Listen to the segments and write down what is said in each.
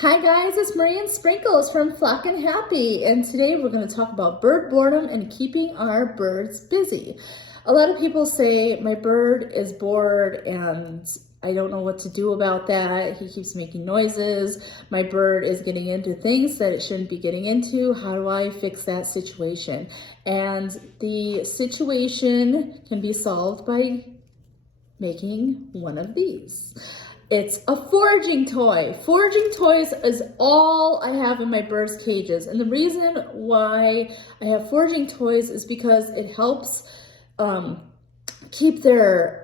Hi guys, it's Marie Sprinkles from Flock and Happy, and today we're going to talk about bird boredom and keeping our birds busy. A lot of people say my bird is bored and I don't know what to do about that. He keeps making noises. My bird is getting into things that it shouldn't be getting into. How do I fix that situation? And the situation can be solved by making one of these. It's a foraging toy. Foraging toys is all I have in my birds' cages. And the reason why I have foraging toys is because it helps keep their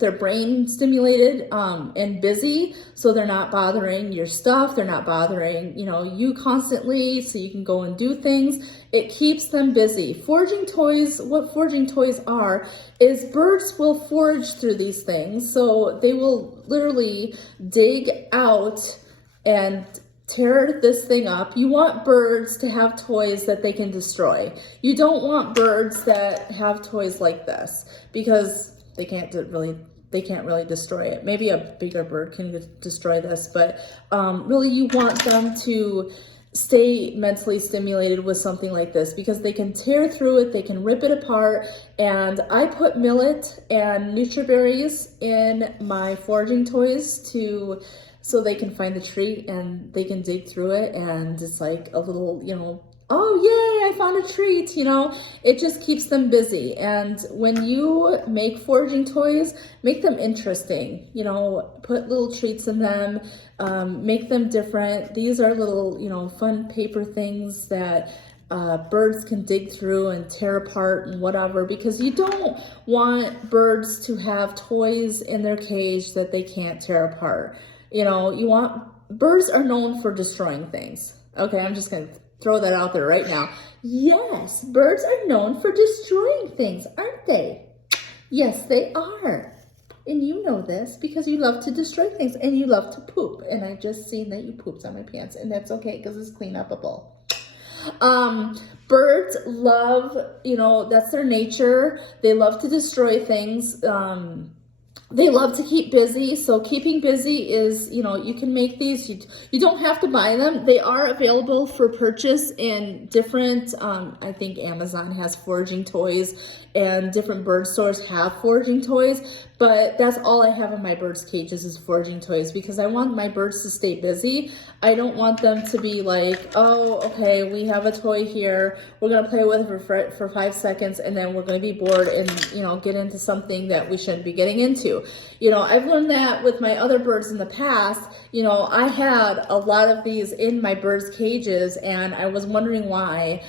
their brain stimulated and busy, so they're not bothering your stuff, they're not bothering you constantly, so you can go and do things. It keeps them busy. Foraging toys, what foraging toys are is birds will forage through these things, so they will literally dig out and tear this thing up. You want birds to have toys that they can destroy. You don't want birds that have toys like this, because they can't really destroy it. Maybe a bigger bird can destroy this, but really you want them to stay mentally stimulated with something like this, because they can tear through it, they can rip it apart. And I put millet and nutriberries in my foraging toys so they can find the treat and they can dig through it, and it's like a little, oh yay, I found a treat, it just keeps them busy. And when you make foraging toys, make them interesting, put little treats in them, make them different. These are little, fun paper things that birds can dig through and tear apart and whatever, because you don't want birds to have toys in their cage that they can't tear apart. Birds are known for destroying things. Okay, I'm just gonna throw that out there right now. Yes, birds are known for destroying things, aren't they? Yes, they are. And you know this because you love to destroy things and you love to poop. And I just seen that you pooped on my pants, and that's okay because it's clean upable. Birds love, that's their nature. They love to destroy things. They love to keep busy. So keeping busy is, you can make these. You don't have to buy them. They are available for purchase in different, I think Amazon has foraging toys and different bird stores have foraging toys. But that's all I have in my birds' cages is foraging toys, because I want my birds to stay busy. I don't want them to be like, oh, okay, we have a toy here. We're going to play with it for 5 seconds, and then we're going to be bored and, get into something that we shouldn't be getting into. I've learned that with my other birds in the past. I had a lot of these in my birds' cages, and I was wondering why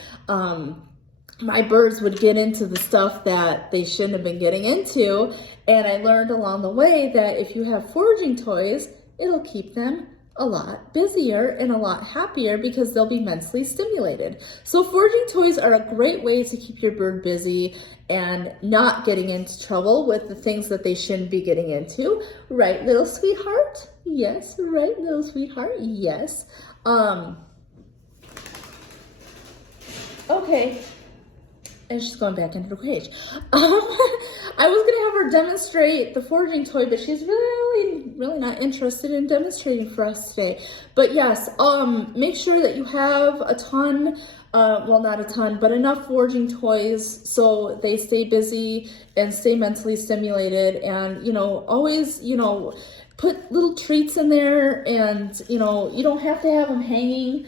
my birds would get into the stuff that they shouldn't have been getting into. And I learned along the way that if you have foraging toys, it'll keep them a lot busier and a lot happier, because they'll be mentally stimulated. So foraging toys are a great way to keep your bird busy and not getting into trouble with the things that they shouldn't be getting into. Right, little sweetheart? Yes, right, little sweetheart? Yes. Okay. And she's going back into the cage. I was going to have her demonstrate the foraging toy, but she's really not interested in demonstrating for us today. But yes, make sure that you have a ton, well, not a ton, but enough foraging toys so they stay busy and stay mentally stimulated. And, always, put little treats in there, and, you don't have to have them hanging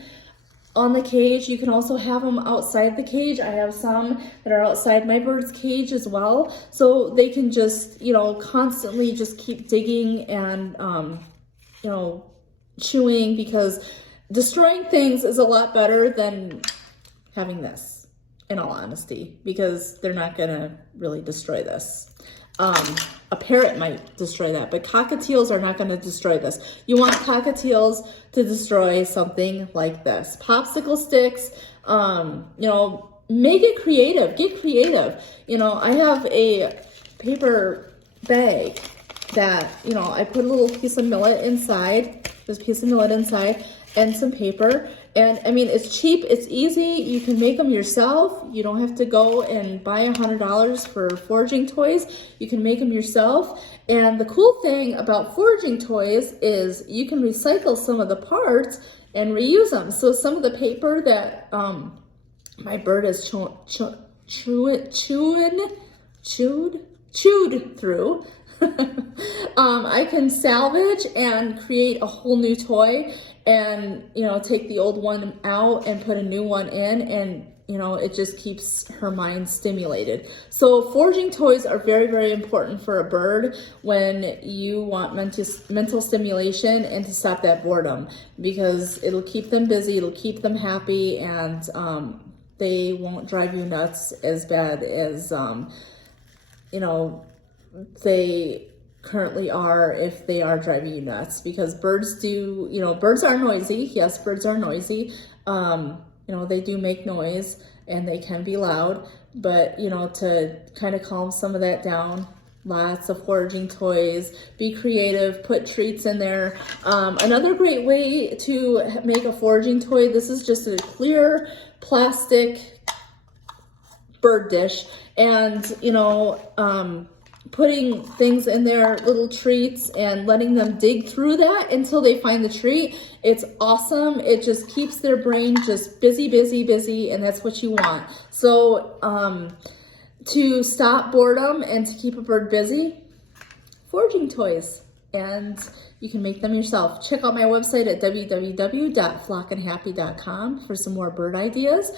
on the cage. You can also have them outside the cage. I have some that are outside my bird's cage as well, so they can just constantly just keep digging and chewing, because destroying things is a lot better than having this, in all honesty, because they're not gonna really destroy this. A parrot might destroy that, but cockatiels are not going to destroy this. You want cockatiels to destroy something like this. Popsicle sticks, make it creative. Get creative. I have a paper bag that, I put a little piece of millet inside, this piece of millet inside, and some paper. And I mean, it's cheap, it's easy, you can make them yourself. You don't have to go and buy $100 for foraging toys. You can make them yourself. And the cool thing about foraging toys is you can recycle some of the parts and reuse them. So some of the paper that my bird is chewed through, I can salvage and create a whole new toy, and take the old one out and put a new one in, and it just keeps her mind stimulated. So foraging toys are very, very important for a bird when you want mental stimulation and to stop that boredom, because it'll keep them busy, it'll keep them happy, and they won't drive you nuts as bad as they currently are if they are driving you nuts. Because birds do, birds are noisy. Yes, birds are noisy. They do make noise and they can be loud, but to kind of calm some of that down, lots of foraging toys, be creative, put treats in there. Another great way to make a foraging toy, this is just a clear plastic bird dish, and putting things in there, little treats, and letting them dig through that until they find the treat. It's awesome. It just keeps their brain just busy, busy, busy, and that's what you want. So to stop boredom and to keep a bird busy, foraging toys, and you can make them yourself. Check out my website at www.flockandhappy.com for some more bird ideas.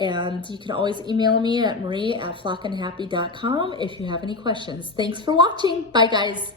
And you can always email me at marie@flockandhappy.com if you have any questions. Thanks for watching. Bye, guys.